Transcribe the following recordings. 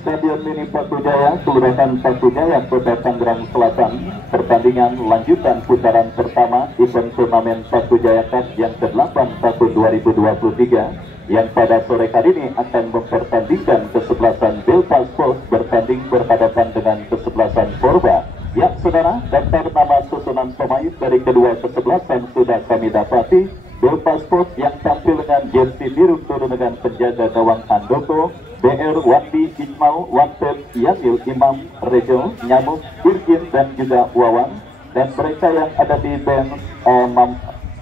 Stadion Mini Pakujaya, Kelurahan Pakujaya, Kota Tangerang Selatan. Pertandingan lanjutan putaran pertama event turnamen Pakujaya Cup yang ke-8 tahun 2023, yang pada sore hari ini akan mempertandingkan kesebelasan Belpa Sport bertanding berhadapan dengan kesebelasan Porba. Ya saudara, daftar nama susunan pemain dari kedua kesebelasan sudah kami dapati. Belpa Sport yang tampil dengan jersey biru turun dengan penjaga gawang Handoko, BR Wandi Ismail, Wanted Yamil Imam, Rejo, Nyamuk, Irgin dan juga Wawan. Dan mereka yang ada di bench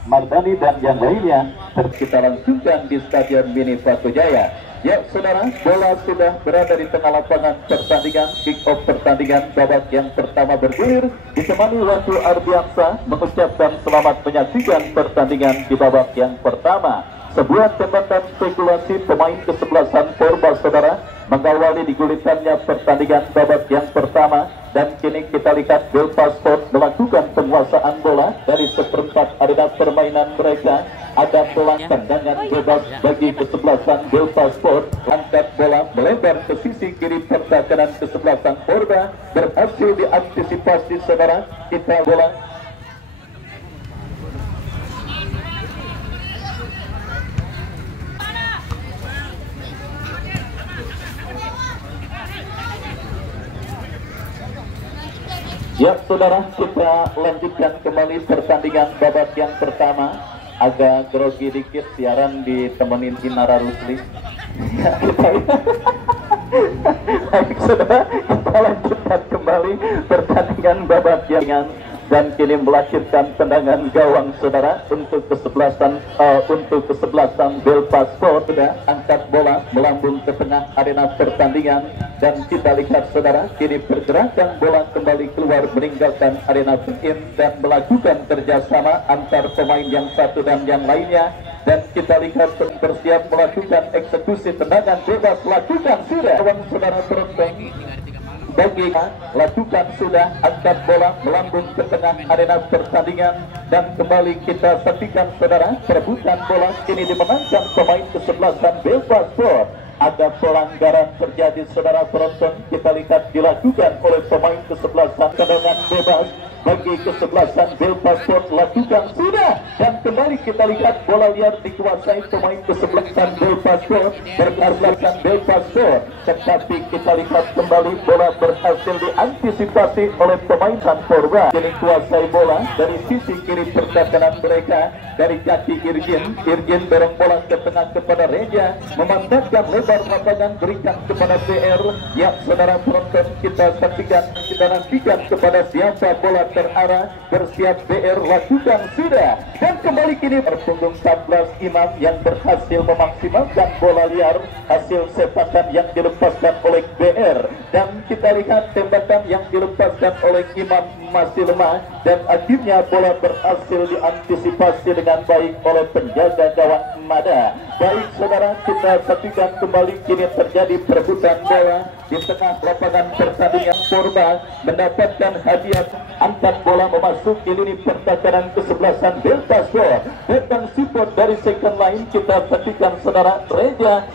Mardani dan yang lainnya kita langsungkan di Stadion Mini Pakujaya. Ya saudara, bola sudah berada di tengah lapangan pertandingan. Kick off pertandingan babak yang pertama bergulir, ditemani Watu Ardiansa mengucapkan selamat menyaksikan pertandingan di babak yang pertama. Sebuah tembakan spekulasi pemain kesebelasan Porba saudara mengawali digulitannya pertandingan babak yang pertama. Dan kini kita lihat Belpa Sport melakukan penguasaan bola dari seperempat arena permainan mereka. Ada peluang tendangan bebas bagi kesebelasan Belpa Sport. Angkat bola melebar ke sisi kiri pertahanan kesebelasan Porba, berhasil diantisipasi saudara. Kita bola ya saudara, kita lanjutkan kembali pertandingan babak yang pertama. Agak grogi dikit siaran ditemenin Inara Rusli. Ya, baik saudara, kita lanjutkan kembali pertandingan babak yang dan kini melahirkan tendangan gawang saudara untuk kesebelasan Belpa Sport. Sudah angkat bola melambung ke tengah arena pertandingan dan kita lihat saudara kini pergerakan bola kembali keluar meninggalkan arena pin dan melakukan kerjasama antar pemain yang satu dan yang lainnya. Dan kita lihat bersiap melakukan eksekusi tendangan bebas, lakukan sudah gawang saudara Trompeng. Bagi lakukan sudah angkat bola melambung ke tengah arena pertandingan dan kembali kita saksikan saudara perebutan bola kini dimenangkan pemain kesebelasan Belpa Sport. Ada pelanggaran terjadi saudara penonton, kita lihat dilakukan oleh pemain kesebelasan. Tendangan bebas bagi kesebelasan Belpa Sport lakukan sudah dan kembali kita lihat bola liar dikuasai pemain kesebelasan Belpa Sport, berkesebelasan Belpa Sport, tetapi kita lihat kembali bola berhasil diantisipasi oleh pemain Porba. Kini kuasai bola dari sisi kiri pertahanan mereka dari kaki Irgin dorong bola ke tengah kepada Reja, memantapkan lebar lapangan berikan kepada BR. Ya saudara penonton, kita saksikan, kita nantikan kepada siapa bola terarah, bersiap BR lakukan sudah dan kembali kini berpunggung 14 Imam yang berhasil memaksimalkan bola liar hasil sepakan yang dilepaskan oleh BR dan kita lihat tembakan yang dilepaskan oleh Imam masih lemah dan akhirnya bola berhasil diantisipasi dengan baik oleh penjaga gawang Mada. Baik saudara, kita saksikan kembali kini terjadi perebutan bola di tengah lapangan pertandingan. Porba mendapatkan hadiah angkat bola memasuki lini pertahanan kesebelasan Belpa Sport. Datang support dari second line, kita saksikan saudara Reja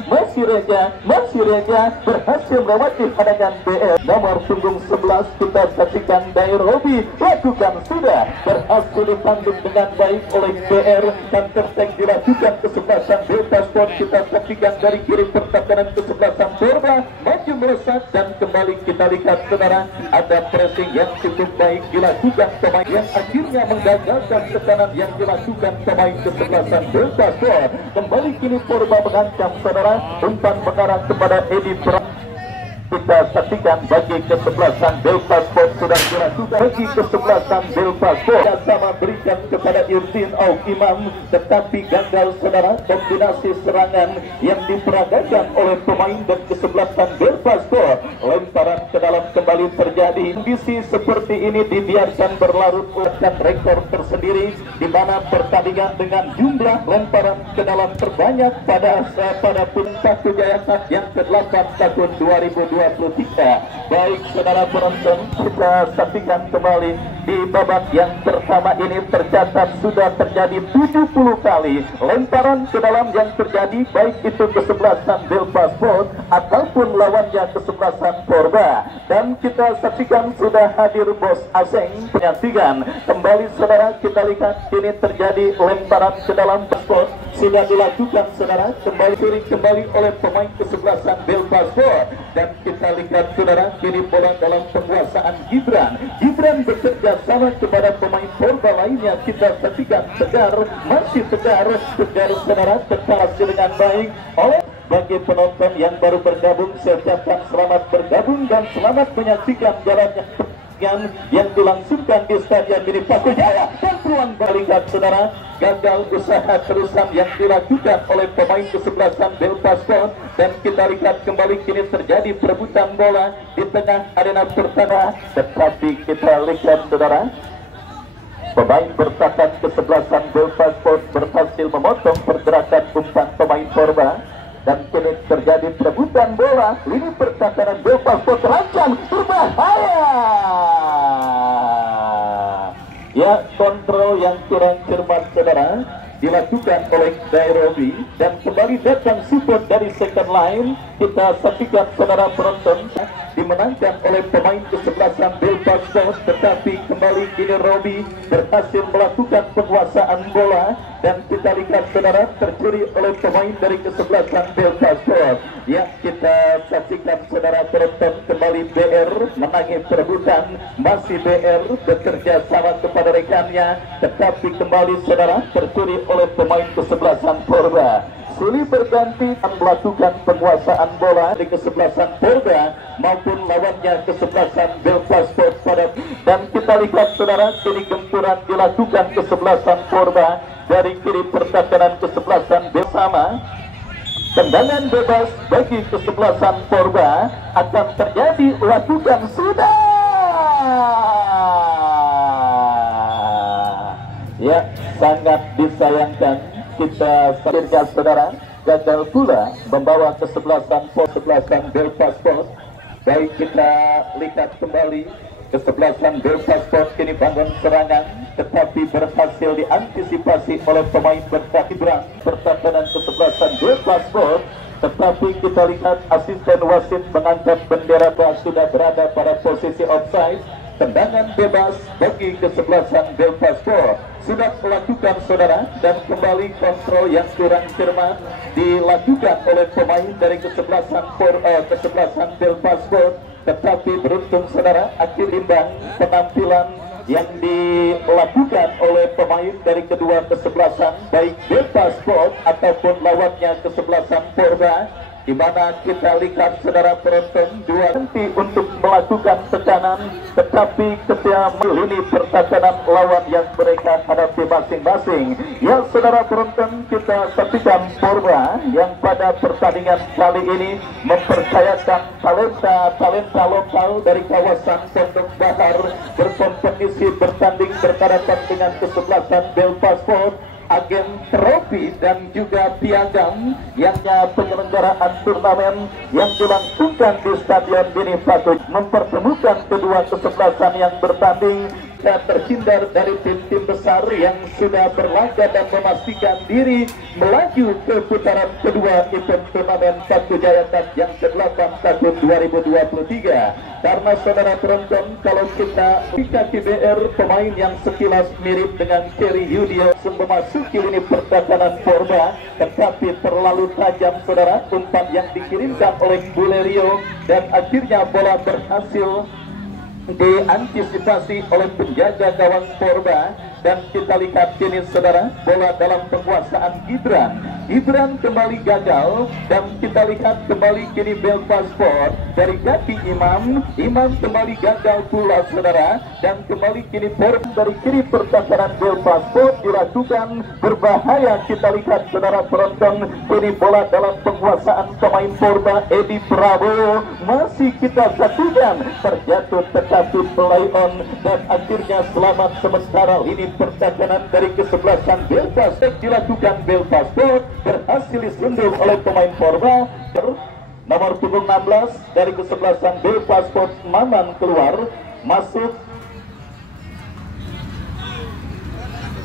berhasil melewati hadangan BR nomor punggung 11. Kita saksikan Dair Robi lakukan sudah berhasil ditanduk dengan baik oleh BR dan tertek dilakukan kesebelasan Belpa Sport. Kita saksikan dari kiri pertahanan kesebelasan Porba maju melesat dan kembali kita lihat saudara ada pressing yang cukup baik dilakukan pemain yang akhirnya menggagalkan tekanan yang dilakukan pemain kesebelasan Belpa Sport. Kembali kini Porba mengancam saudara, umpan mengarah kepada Edi Pram. Kita saksikan bagi kesebelasan Belpa Sport sudah dilakukan bagi kesebelasan Belpa Sport sama berikan kepada Irtin Imam, tetapi gagal saudara kombinasi serangan yang diperagakan oleh pemain dan kesebelasan Belpa Sport. Lemparan ke dalam kembali terjadi. Kondisi seperti ini dibiarkan berlarut olehkan rekor tersendiri di mana pertandingan dengan jumlah lemparan ke dalam terbanyak pada Pakujaya yang ke-8 tahun 2023. 2023. Baik saudara penonton, kita saksikan kembali di babak yang pertama ini tercatat sudah terjadi 70 kali lemparan ke dalam yang terjadi, baik itu kesebelasan Belfast Sport ataupun lawannya kesebelasan Porba. Dan kita saksikan sudah hadir Bos Aseng penyaksikan kembali saudara. Kita lihat ini terjadi lemparan ke dalam sport sudah dilakukan saudara, kembali oleh pemain kesebelasan Belfast Sport. Dan kita lihat saudara, kini bola dalam penguasaan Gibran bekerja sama kepada pemain Porba lainnya. Kita saksikan masih tegar saudara, tertarasi dengan baik oleh bagi penonton yang baru bergabung. Saya ucapkan selamat bergabung dan selamat menyaksikan jalannya yang dilangsungkan di Stadion Mini Paku Jaya. Dan peluang balikan saudara, gagal usaha terusan yang dilakukan oleh pemain kesebelasan Belfast Sport. Dan kita lihat kembali kini terjadi perebutan bola di tengah arena pertama. Tetapi kita lihat saudara, pemain bertahan kesebelasan Belfast Sport berhasil memotong pergerakan umpan pemain Porba. Dan kini terjadi perebutan bola. Lini pertahanan Belfast Sport terancam berbahaya. Ya, kontrol yang kurang cermat saudara dilakukan oleh Nairobi. Dan kembali datang support dari second line. Kita saksikan saudara penonton, dimenangkan oleh pemain kesebelasan Belfast Sport. Tetapi kembali kini Robi berhasil melakukan penguasaan bola. Dan kita lihat saudara, tercuri oleh pemain dari kesebelasan Belfast Sport. Ya, kita saksikan saudara penonton, kembali BR menangis perebutan. Masih BR bekerja sama kepada rekannya. Tetapi kembali saudara, tercuri oleh pemain kesebelasan Porba. Silih berganti melakukan penguasaan bola di kesebelasan Porba maupun lawannya kesebelasan Belfast Sport pada. Dan kita lihat saudara, kini gempuran dilakukan kesebelasan Porba dari kiri pertahanan kesebelasan bersama. Tendangan bebas bagi kesebelasan Porba akan terjadi, lakukan sudah. Ya, sangat disayangkan. Kita saksikan saudara, gagal pula membawa kesebelasan Belfast Sport. Baik, kita lihat kembali kesebelasan Belfast Sport kini bangun serangan, tetapi berhasil diantisipasi oleh pemain bertahan pertahanan kesebelasan Belfast Sport. Tetapi kita lihat asisten wasit mengangkat bendera bahwa sudah berada pada posisi offside. Tendangan bebas bagi kesebelasan Belfast Sport sudah melakukan saudara. Dan kembali kontrol yang kurang cermat dilakukan oleh pemain dari kesebelasan Belfast Sport. Tetapi beruntung saudara, akhir imbang penampilan yang dilakukan oleh pemain dari kedua kesebelasan, baik Belfast Sport ataupun lawannya kesebelasan Porba. Di mana kita lihat saudara penonton, dua henti untuk melakukan tekanan, tetapi ketika lini pertahanan lawan yang mereka hadapi masing-masing. Ya saudara penonton, kita saksikan Porba yang pada pertandingan kali ini mempercayakan talenta lokal dari kawasan Pondok Bahar berkompetisi bertanding berhadapan dengan kesebelasan Belfast Sport. Agen trofi dan juga piagam yangnya penyelenggaraan turnamen yang dilangsungkan di Stadion Mini Paku mempertemukan kedua kesebelasan yang bertanding. Dan terhindar dari tim-tim besar yang sudah berlaga dan memastikan diri melaju ke putaran kedua event turnamen Paku Jaya Cup yang ke-8 tahun 2023. Karena saudara penonton, kalau kita lihat KBR, pemain yang sekilas mirip dengan Kerry Yudio memasuki lini pertahanan Porba, tetapi terlalu tajam saudara umpan yang dikirimkan oleh Bulerio. Dan akhirnya bola berhasil diantisipasi oleh penjaga gawang Porba. Dan kita lihat kini saudara, bola dalam penguasaan Gibran kembali gagal. Dan kita lihat kembali kini Belfast Sport dari kaki Imam kembali gagal pula saudara. Dan kembali kini dari kiri pertahanan Belfast Sport dilakukan berbahaya. Kita lihat saudara penonton, kini bola dalam penguasaan pemain Porba Edi Prabowo masih kita saksikan terjatuh tetapi play on. Dan akhirnya selamat sementara ini pertahanan dari kesebelasan Belfast dilakukan Belfast Sport berhasil disundul oleh pemain Porba. nomor punggung 16 dari kesebelasan Belpa Sport Maman keluar, masuk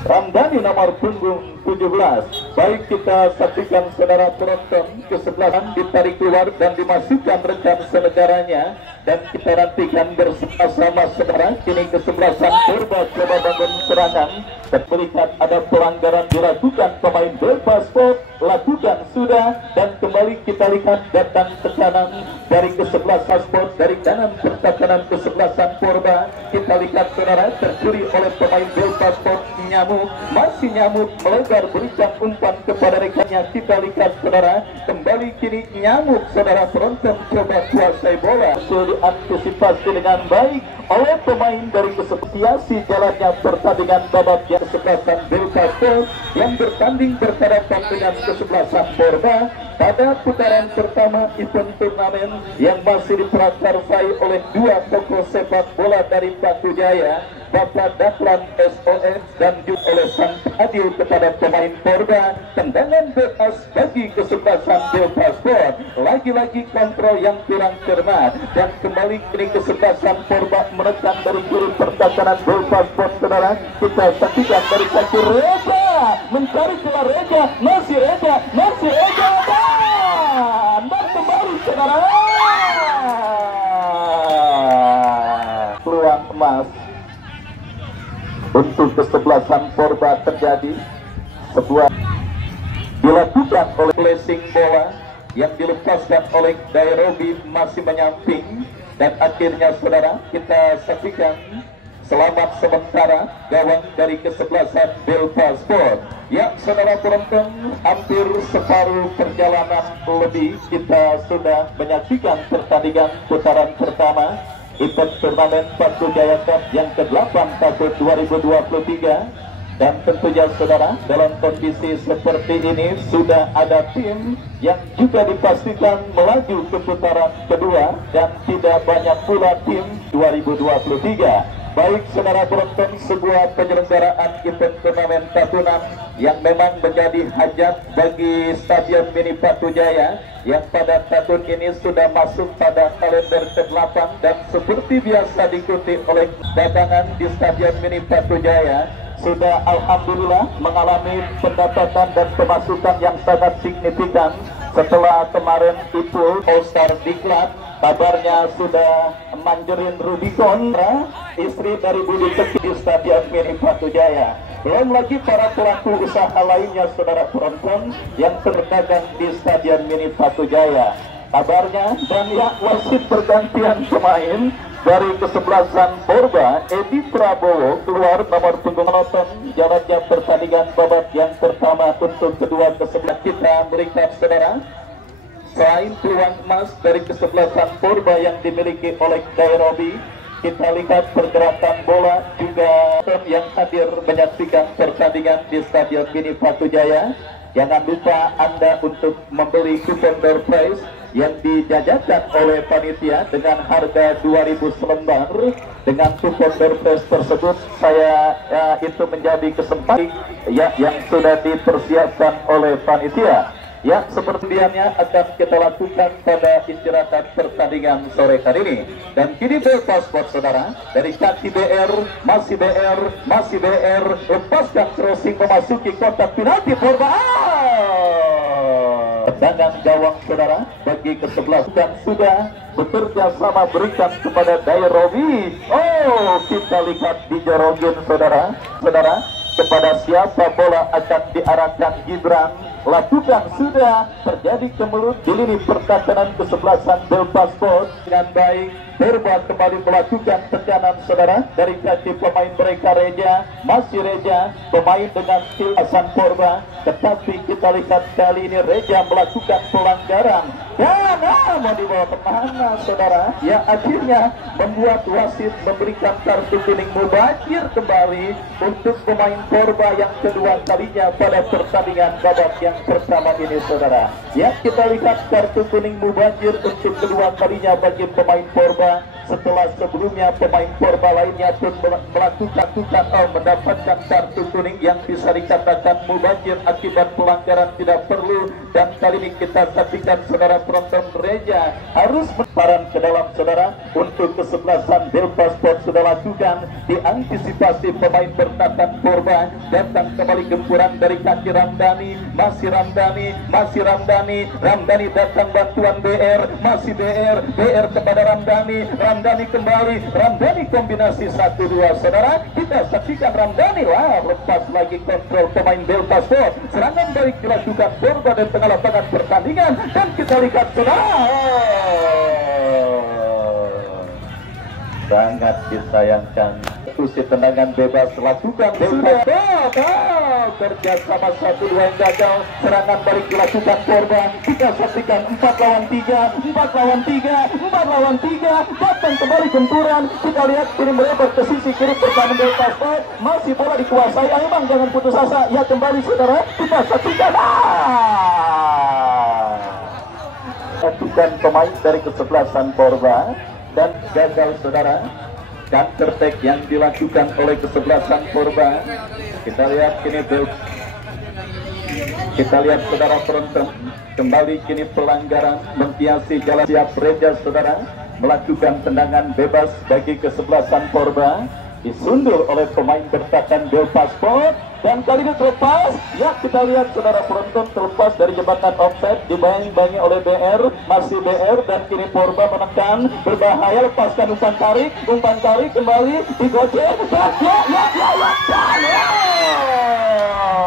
Ramdhani nomor punggung 17. Baik, kita saksikan saudara penonton kesebelasan ditarik keluar dan dimasukkan rekan senegaranya, dan kita nantikan bersama-sama saudara. Kini kesebelasan Purba coba bangun serangan dan melihat ada pelanggaran dilakukan pemain Belpa Sport, lakukan sudah, dan kembali kita lihat datang tekanan dari kesebelasan Sport dari kanan pertahanan kesebelasan Purba. Kita lihat saudara tercuri oleh pemain Belpa Sport, masih Nyamuk melebar berikan umpan kepada rekannya. Kita lihat saudara kembali kini Nyamuk saudara penonton coba kuasai bola, sudah diantisipasi dengan baik oleh pemain dari kesebelasan jalannya pertandingan babak yang kesebelasan Belpa Sport yang bertanding berhadapan dengan kesebelasan Purba pada putaran pertama event turnamen yang masih diprakarsai oleh dua tokoh sepak bola dari Batu Jaya, Bapak Dahlan SOS, dan juga oleh sang adil kepada pemain Purba. Tendangan bebas bagi kesebelasan Belpa Sport, lagi-lagi kontrol yang kurang cermat, dan kembali kini kesebelasan Purba menekan dari kiri pertahanan Belpa Sport saudara. Kita saksikan dari kaki Reza mencari celah Reza, masih Reza dan kembali saudara peluang emas untuk kesebelasan Purba terjadi. Sebuah dilakukan oleh placing bola yang dilepaskan oleh Dairobi masih menyamping, dan akhirnya saudara kita saksikan selamat sementara gawang dari kesebelasan Belpa Sport. Ya saudara penonton, hampir separuh perjalanan lebih kita sudah menyaksikan pertandingan putaran pertama event turnamen Batu Jaya Cup yang ke-8 tahun 2023. Dan tentunya saudara, dalam kondisi seperti ini sudah ada tim yang juga dipastikan melaju ke putaran kedua, dan tidak banyak pula tim 2023. Baik saudara penonton, sebuah penyelenggaraan event turnamen tahunan yang memang menjadi hajat bagi Stadion Mini Batu Jaya yang pada tahun ini sudah masuk pada kalender ke-8, dan seperti biasa diikuti oleh datangan di Stadion Mini Batu Jaya sudah alhamdulillah mengalami pendapatan dan pemasukan yang sangat signifikan setelah kemarin itu All-Star Diklat. Kabarnya sudah manjerin Rubicon, istri dari Budi Teki di Stadion Mini Batu Jaya. Belum lagi para pelaku usaha lainnya saudara penonton yang terdagang di Stadion Mini Batu Jaya. Kabarnya, dan ya wasit pergantian pemain dari kesebelasan Purba, Edi Prabowo keluar nomor punggung nonton jalannya pertandingan babak yang pertama untuk kedua kesebelasan. Kita melihat saudara, selain peluang emas dari kesebelasan Purba yang dimiliki oleh Dairobi, kita lihat pergerakan bola juga yang hadir menyaksikan pertandingan di Stadion Mini Batu Jaya. Jangan lupa Anda untuk membeli kupon door prize yang dijajakan oleh panitia dengan harga 2.000 selembar. Dengan kupon door prize tersebut itu menjadi kesempatan ya yang sudah dipersiapkan oleh panitia. Ya, sepertinya akan kita lakukan pada istirahat pertandingan sore hari ini. Dan kini Belpa Sport saudara, dari kaki BR, masih lepaskan crossing memasuki kotak penalti Purba. Tendangan gawang saudara bagi kesebelasan dan sudah bekerja sama berikan kepada Dairobi. Oh, kita lihat dijorogin saudara, kepada siapa bola akan diarahkan Gibran. Lakukan sudah, terjadi kemelut di lini pertahanan kesebelasan Belpa Sport dengan baik. Purba kembali melakukan tekanan saudara dari kaki pemain mereka Reja, masih Reja, pemain dengan skill Hasan Purba, tetapi kita lihat kali ini Reja melakukan pelanggaran dan mau dibawa kemana saudara? Ya akhirnya membuat wasit memberikan kartu kuning mubazir kembali untuk pemain Purba yang kedua kalinya pada pertandingan babak yang pertama ini saudara. Ya kita lihat kartu kuning mubazir untuk kedua kalinya bagi pemain Purba. setelah sebelumnya pemain Porba lainnya pun mendapatkan kartu kuning yang bisa dikatakan mubazir akibat pelanggaran tidak perlu. Dan kali ini kita saksikan saudara penonton Reja harus berparan ke dalam saudara untuk kesebelasan Delta Sport sudah lakukan diantisipasi pemain bertahan Porba. Datang kembali gempuran dari kaki Ramdhani, masih Ramdhani datang bantuan BR, masih BR kepada Ramdhani kembali, Ramdhani kombinasi 1-2 saudara, kita saksikan Ramdhani lepas lagi kontrol pemain Delta Sport, serangan balik dilakukan Porba dan tengah lapangan pertandingan, dan kita lihat saudara, sangat disayangkan si tendangan bebas lakukan sudah kerjasama 1-2 yang gagal, serangan balik dilakukan Porba, kita saksikan 4 lawan 3 datang kembali gempuran, kita lihat ini melebar ke sisi kiri pertahanan Delta Sport, masih bola dikuasai, memang jangan putus asa, ya kembali saudara, kita saksikan pemain dari kesebelasan Porba dan gagal saudara. Counter attack yang dilakukan oleh kesebelasan Porba. Kita lihat saudara penonton, kembali kini pelanggaran menghiasi jalan siap Reja saudara, melakukan tendangan bebas bagi kesebelasan Porba, disundur oleh pemain bertahan Delta Sport, dan kali ini terlepas, ya kita lihat saudara penonton, terlepas dari jembatan offset, dibayang-bayangi oleh BR, masih BR, dan kini Porba menekan, berbahaya, lepaskan umpan tarik kembali, digocek,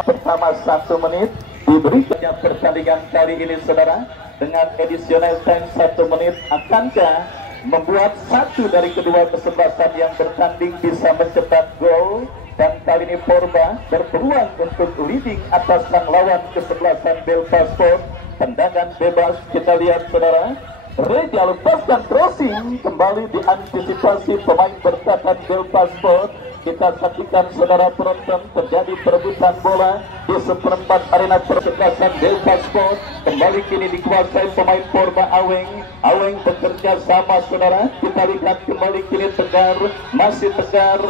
pertama 1 menit, diberikannya pertandingan kali ini saudara, dengan additional time 1 menit, akankah membuat satu dari kedua kesebelasan yang bertanding bisa mencetak gol? Dan kali ini Porba berpeluang untuk leading atas sang lawan kesebelasan Delta Sport. Tendangan bebas, kita lihat saudara, Reja lepaskan crossing, kembali diantisipasi pemain bertahan Delta Sport. Kita saksikan saudara penonton, terjadi perebutan bola di seperempat arena persebelasan Delta Sport. Kembali kini dikuasai pemain Porba Aweng bekerja sama saudara. Kita lihat kembali kini Tegar, masih Tegar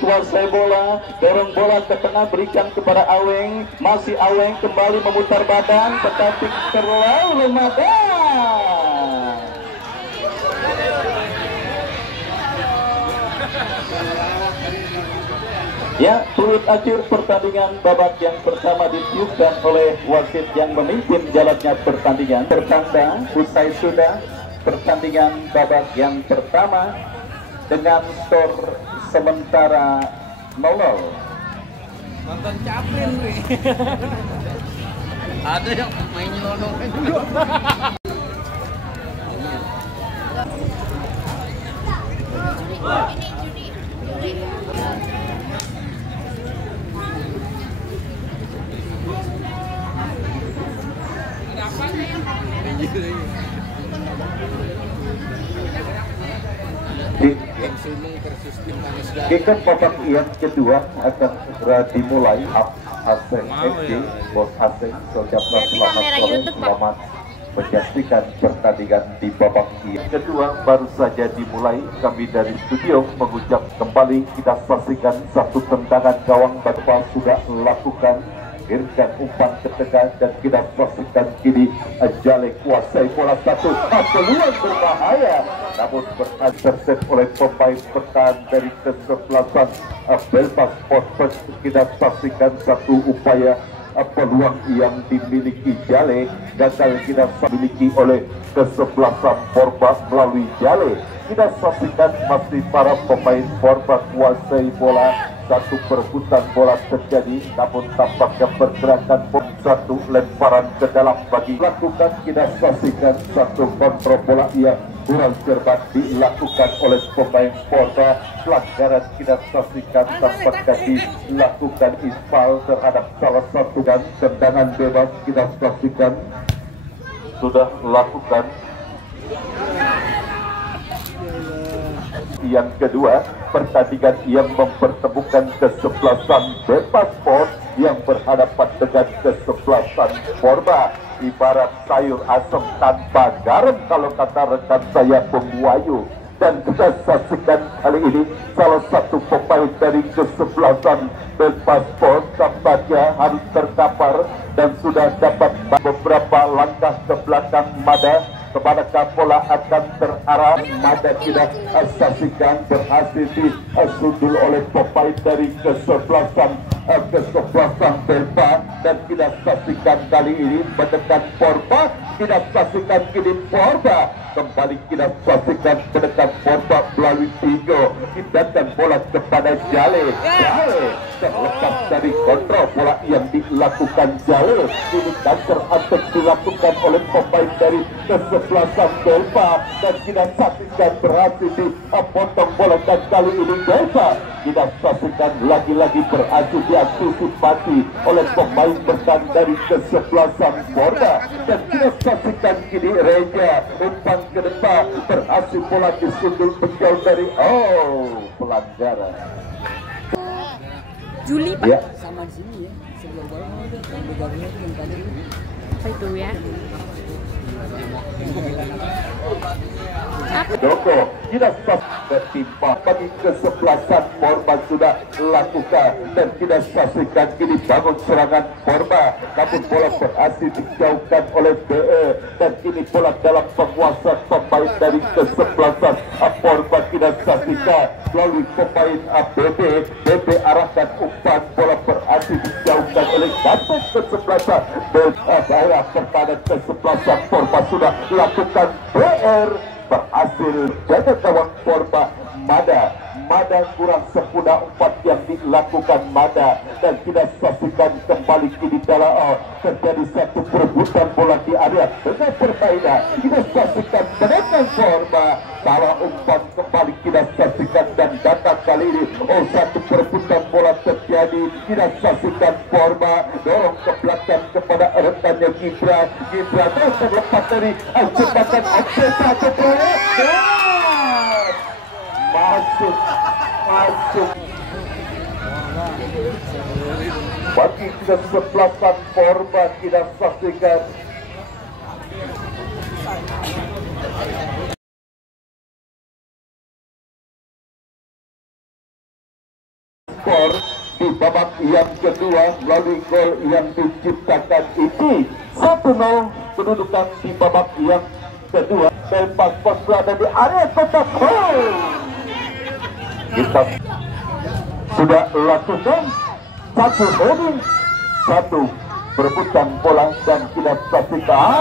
kuasai bola, dorong bola ke tengah, berikan kepada Aweng, masih Aweng kembali memutar badan, tetapi terlalu lemah. Ya, peluit akhir pertandingan babak yang pertama ditiupkan oleh wasit yang memimpin jalannya pertandingan. Pertanda usai sudah pertandingan babak yang pertama dengan skor sementara 0-0. Nonton Caprin nih. Ada yang main nyelonongan juga. Kick-off babak yang kedua akan segera dimulai. Aseng FC, Bos Aseng, ucapkan selamat menyaksikan pertandingan di babak yang kedua baru saja dimulai. Kami dari studio mengucap kembali, kita saksikan satu tendangan gawang Bapak sudah lakukan, kirimkan umpan ke tengah, dan kita saksikan kini Jale kuasai bola satu, peluang berbahaya, namun berintercept oleh pemain bertahan dari kesebelasan Delta Sport. Kita saksikan satu upaya peluang yang dimiliki Jale, gagal kita miliki oleh kesebelasan Porba melalui Jale. Kita saksikan masih para pemain Porba kuasai bola, satu perebutan bola terjadi, namun tampaknya pergerakan satu lemparan ke dalam bagi lakukan. Kita saksikan satu kontrol bola yang kurang cermat dilakukan oleh pemain Porba. Pelanggaran kita saksikan tampaknya dilakukan Ismail terhadap salah satu, dan tendangan bebas kita saksikan sudah lakukan. Yang kedua, pertandingan yang mempertemukan kesebelasan Delta Sport yang berhadapan dengan kesebelasan Porba. Ibarat sayur asam tanpa garam kalau kata rekan saya Pengwayu. dan kita saksikan kali ini salah satu pemain dari kesebelasan Belpaspor tampaknya harus terkapar dan sudah dapat beberapa langkah ke belakang Mada. Kepada bola akan terarah, Mada tidak saksikan berhasil disundul oleh pemain dari kesebelasan Belpa dan tidak saksikan kali ini mendekat Porba, tidak saksikan kini Porba kembali tidak saksikan mendekat Porba melalui Tigo, dan bola kepada Jale terlepas dari kontrol bola yang dilakukan Jale. Ini counter attack dilakukan oleh pemain dari kesebelasan Belpa dan tidak saksikan berhasil dipotong bola, dan kali ini Belpa tidak saksikan lagi-lagi berhasil diantisipasi oleh pemain bertahan dari kesebelasan Porba dan tidak saksikan kini Reja umpan ke depan berhasil bola disundul menjauh dari pelanggaran. Juli Pak Ya. sama di sini ya sebelum bergabungnya itu yang tadi apa itu ya Doko tidak stop ketimpa bagi kesebelasan Porba sudah lakukan dan tidak saksikan kini bangun serangan Porba, namun bola berhasil dijauhkan oleh BE dan kini bola dalam penguasaan pemain dari kesebelasan Porba tidak saksikan melalui pemain BB arahkan umpan, bola berhasil dijauhkan oleh kapten kesebelasan Belpa kepada kesebelasan Porba sudah lakukan BR berhasil jaga gawang Porba. Mada kurang sempurna umpan yang dilakukan Mada dan tidak saksikan kembali kini dalam terjadi satu perebutan bola di area dengan permainan tidak saksikan menekan Porba, salah umpan kembali tidak saksikan dan datang kali ini satu perebutan bola terjadi tidak saksikan Porba dorong ke belakang kepada rekannya Gibran terlepas dari jebakan satu masuk bagi kesebelasan Porba tidak saksikan skor di babak yang kedua melalui gol yang diciptakan ini 1-0 kedudukan di babak yang kedua. Belpaspor berada di area kotak gol. Kita sudah lakukan satu heading, satu perebutan bola dan tidak saksikan.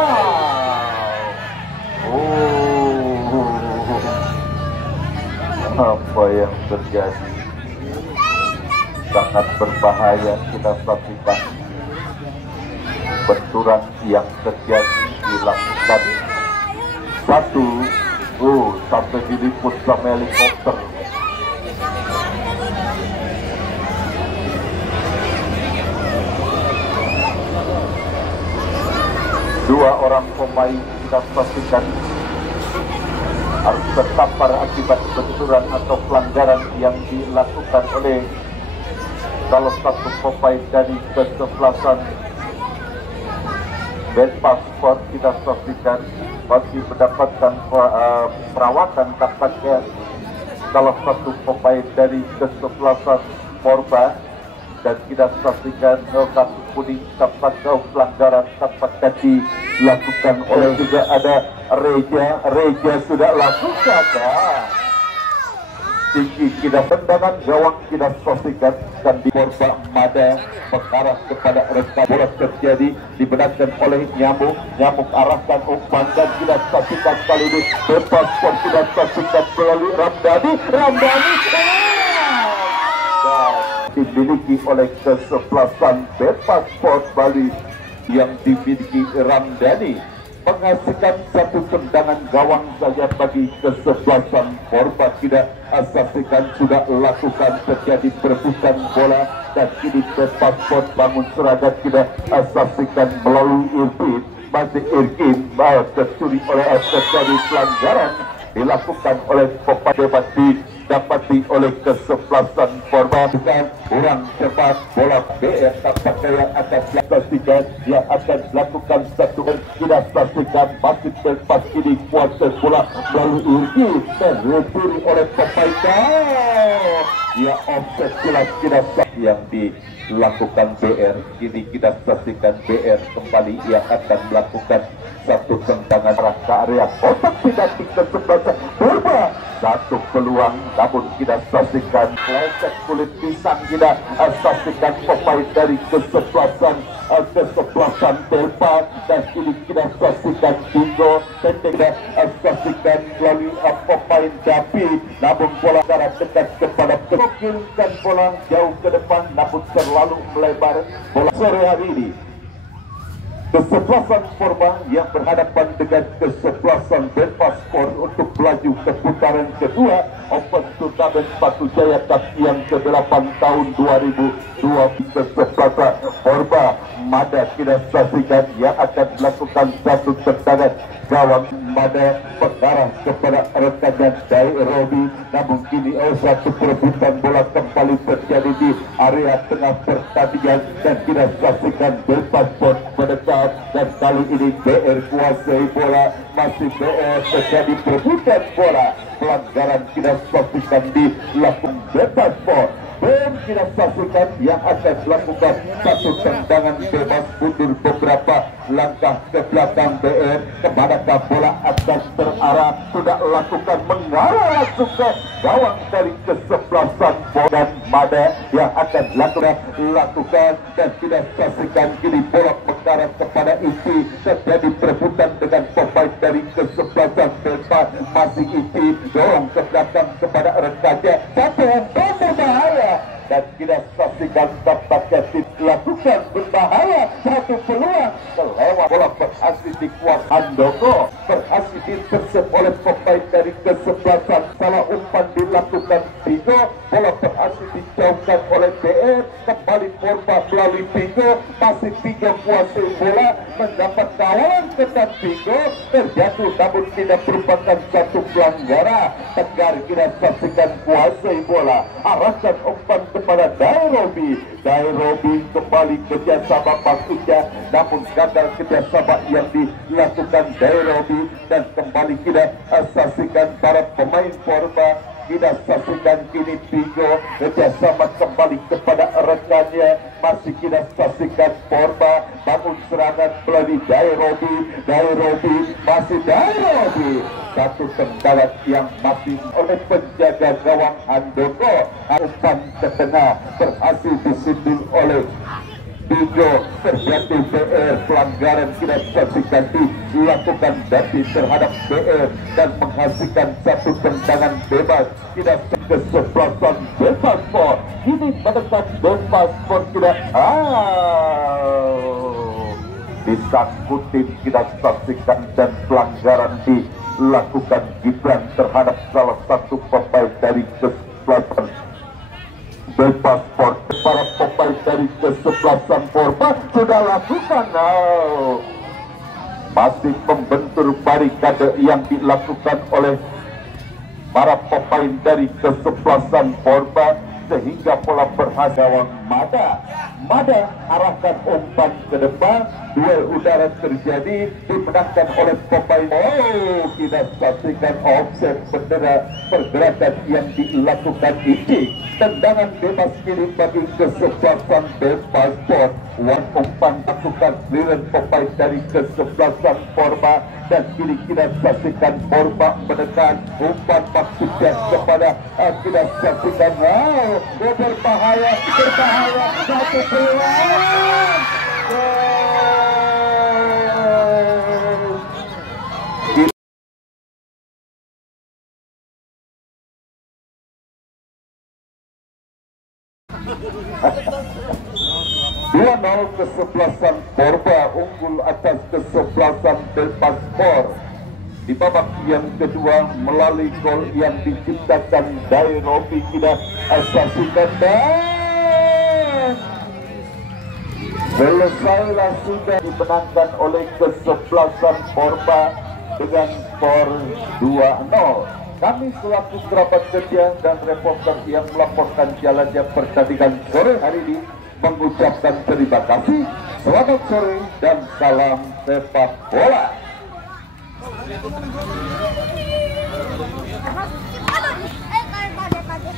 Apa yang terjadi? Sangat berbahaya kita saksikan. Benturan yang terjadi dilakukan sampai diliput sama helikopter. Dua orang pemain kita saksikan harus terkapar akibat benturan atau pelanggaran yang dilakukan oleh salah satu pemain dari kesebelasan Belpaspor. Kita saksikan masih mendapatkan perawatan tampaknya salah satu pemain dari kesebelasan Porba dan kita saksikan kartu kuning tampaknya pelanggaran tampaknya dilakukan oleh juga ada Reja sudah lakukan tinggi kita tendangan gawang kita saksikan dan di Porba Mada mengarah kepada rekan bola terjadi dibenarkan oleh Nyamuk arahkan umpan dan kita saksikan kali ini Belpaspor kita saksikan melalui Ramdhani dan dimiliki oleh kesebelasan Belpaspor Bali yang dimiliki Ramdhani menghasilkan satu tendangan gawang saja bagi kesebelasan Porba. Tidak saksikan sudah lakukan terjadi perebutan bola dan kini Belpaspor bangun serangan tidak saksikan melalui Irfin masih Irkin tercuri oleh terjadi pelanggaran dilakukan oleh pemain di didapati oleh kesebelasan Porba. Kurang cepat bola BR tampaknya akan dipastikan yang akan dilakukan satu tidak pastikan masih terlepas kini kuasa bola melalui Urgi dan diberi oleh pemain ya offset jelas tidak yang dilakukan BR. Kini kita saksikan BR kembali yang akan melakukan satu tendangan arah ke area kotak tidak di kesebelasan Porba. Satu peluang namun kita saksikan lecet kulit pisang, kita saksikan pemain dari kesebelasan Porba dan kini kita saksikan Bingo dan kita saksikan melalui pemain David, namun bola darah dekat kepada mengirimkan bola jauh ke depan namun terlalu melebar. Bola sore hari ini kesebelasan Porba yang berhadapan dengan kesebelasan Belfast Sport untuk melaju ke putaran kedua Open Turnamen Batu Jaya Cup yang ke-8 tahun 2002. Kesebelasan Porba Mada kita saksikan yang akan melakukan satu tendangan gawang Mada mengarah kepada rekannya Nairobi, namun kini satu perebutan bola kembali terjadi di area tengah pertandingan dan kita saksikan Belfast Sport mendekat dan kali ini BR kuasai bola, masih BR terjadi perebutan bola. Pelanggaran kita saksikan di lapangan Belfast Sport. Dan kita saksikan yang akan melakukan satu tendangan bebas mundur beberapa langkah ke belakang BR. Kemanakah bola akan terarah? Sudah lakukan mengarah langsung ke gawang dari kesebelasan dan Mada yang akan lakukan dan kita saksikan kini bola mengarah kepada Iti. Terjadi perebutan dengan pemain dari kesebelasan Belfast. Masih Iti dorong ke belakang kepada rekannya. Satu yang berbahaya dan kita saksikan tampaknya dilakukan berbahaya. Satu peluang kelewat bola berhasil dikuat Handoko, berhasil diterjep oleh pemain dari kesebelasan. Salah umpan dilakukan Bingo, bola berhasil dijauhkan oleh BR. Kembali Porba melalui Bingo, masih Bingo kuasai bola, mendapat kawalan ketat Bingo, terjatuh namun tidak merupakan satu pelanggaran. Tegar kita saksikan kuasai bola, arahkan umpan kepada Nairobi. Nairobi kembali kerjasama maksudnya, namun gagal kerjasama yang dilakukan Nairobi dan kembali kita saksikan para pemain Porba. Kita saksikan kini Bingo kerjasama kembali kepada rekannya. Masih kita saksikan Porba bangun serangan melalui Nairobi. Nairobi masih Nairobi. Satu tendangan yang masih oleh penjaga gawang Handoko. Umpan ke tengah berhasil disindir oleh Bingo. Terjadi BR, pelanggaran kita saksikan dilakukan David terhadap BR dan menghasilkan satu tendangan bebas. Kita kesebelasan Belfast Sport kini mendekat Belfast Sport kita disangkutin kita saksikan dan pelanggaran dilakukan Gibran terhadap salah satu pemain dari kesebelasan Belfast Sport. Para pemain dari kesebelasan Porba sudah lakukan masih membentur barikade yang dilakukan oleh para pemain dari kesebelasan Porba sehingga bola berhasil Mada arahkan umpan ke depan. Duel udara terjadi, dimenangkan oleh pemain. Kita saksikan offset bendera pergerakan yang dilakukan Iti. Tendangan bebas kiri bagi kesebelasan Belfast Sport. Umpan lakukan clearance pemain dari kesebelasan Porba dan kini kita saksikan Porba menekan umpan maksudnya kepada kita saksikan berbahaya satu peluang. Kesebelasan Porba unggul atas kesebelasan Belfast Sport di babak yang kedua melalui gol yang diciptakan Nairobi. Kita saksikan dan selesailah sudah dimenangkan oleh kesebelasan Porba dengan skor 2-0. kami selaku kerabat kerja dan reporter yang melaporkan jalannya pertandingan sore hari ini mengucapkan terima kasih. Selamat sore dan salam sepak bola. Aduh, kaget.